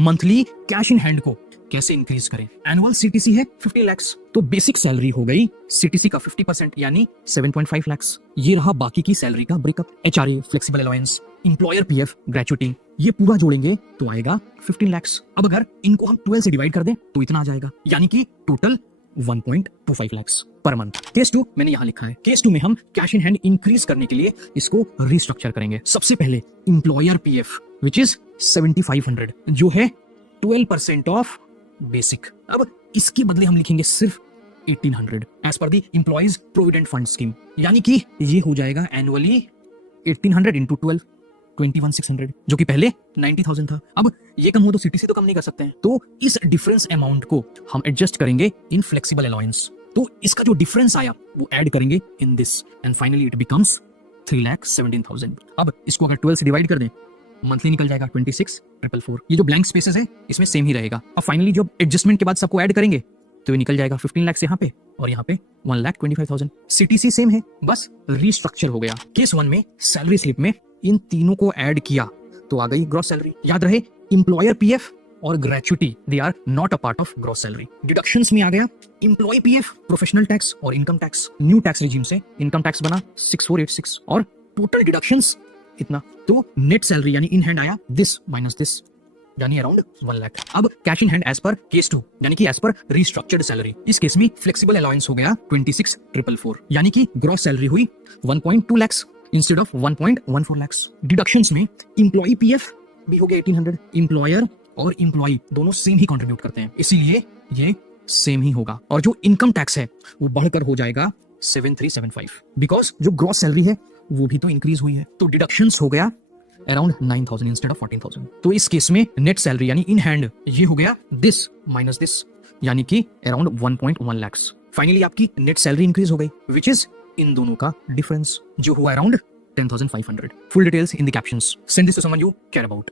Monthly cash in hand को कैसे increase करें। एनुअल सीटीसी है 50 लाख, तो बेसिक सैलरी हो गई सीटीसी का 50% यानी 7.5 लाख। ये रहा बाकी की सैलरी का breakup, HRA, flexible allowance, employer PF, gratuity, ये पूरा जोड़ेंगे तो आएगा 15 लाख। अब अगर इनको हम 12 से डिवाइड कर दें तो इतना आ जाएगा, यानी कि total 1.25 lakh per month. Case 2 मैंने यहां लिखा है। केस 2 में हम कैश इन हैंड इंक्रीज करने के लिए इसको रिस्ट्रक्चर करेंगे। सबसे पहले इंप्लॉयर पीएफ विच इज 7500 जो है 12% ऑफ बेसिक। अब इसके बदले हम लिखेंगे सिर्फ 1800 एज पर दी एम्प्लॉइज प्रोविडेंट फंड स्कीम, यानी कि ये हो जाएगा एनुअली 1800 इंटू 12 21,600 जो कि पहले 90,000 था। अब ये कम हो तो सीटीसी तो कम नहीं कर सकते हैं, तो इस डिफरेंस अमाउंट को हम एडजस्ट करेंगे इन फ्लेक्सिबल अलाउंस। तो इसका जो डिफरेंस आया वो ऐड करेंगे in this and finally it becomes 3,17,000। अब इसको अगर 12 से डिवाइड कर दें मंथली निकल जाएगा 26,444। ये जो ब्लैंक स्पेसेस है इसमें सेम ही रहेगा। अब फाइनली जब एडजस्टमेंट के बाद सबको ऐड करेंगे तो ये निकल जाएगा 15 लाख यहाँ पे और यहाँ पे 1,25,000। सीटीसी सेम है, बस रिस्ट्रक्चर हो गया। केस 1 में सैलरी स्लिप में इन तीनों को ऐड किया तो आ गई ग्रॉस सैलरी। याद रहे इंप्लॉयर पीएफ और gratuity they are not a part of gross salary. Deductions में आ गया इंप्लॉय पीएफ, प्रोफेशनल टैक्स और income tax. New tax regime से इनकम टैक्स बना 6486 और टोटल डिडक्शंस इतना, तो नेट सैलरी यानी इन हैंड आया दिस माइनस दिस यानी अराउंड 1 लाख। अब cash in hand as per case 2 यानी कि एज पर रिस्ट्रक्चर्ड सैलरी। इस केस में फ्लेक्सिबल अलाउंस हो गया 26,444 यानी कि ग्रॉस सैलरी हुई 1.2 lakh instead of 1.14 lakh. Deductions में इंप्लॉई पीएफ भी हो गया 1800। इंप्लॉयर और इंप्लॉई दोनों सेम ही कंट्रीब्यूट करते हैं, इसीलिए ये सेम ही होगा। और जो इनकम टैक्स है वो बढ़कर हो जाएगा 7375 बिकॉज जो ग्रॉस सैलरी है वो भी तो इंक्रीज हुई है। तो डिडक्शंस हो गया अराउंड 9,000 इंस्टेड ऑफ 14,000। तो इस केस में नेट सैलरी यानी इन हैंड ये हो गया दिस माइनस दिस यानी कि अराउंड 1.1 लाख। फाइनली आपकी नेट सैलरी इंक्रीज हो गई विच इज इन दोनों का डिफरेंस जो हुआ around 10,500। Full details in the captions. Send this to someone you care about.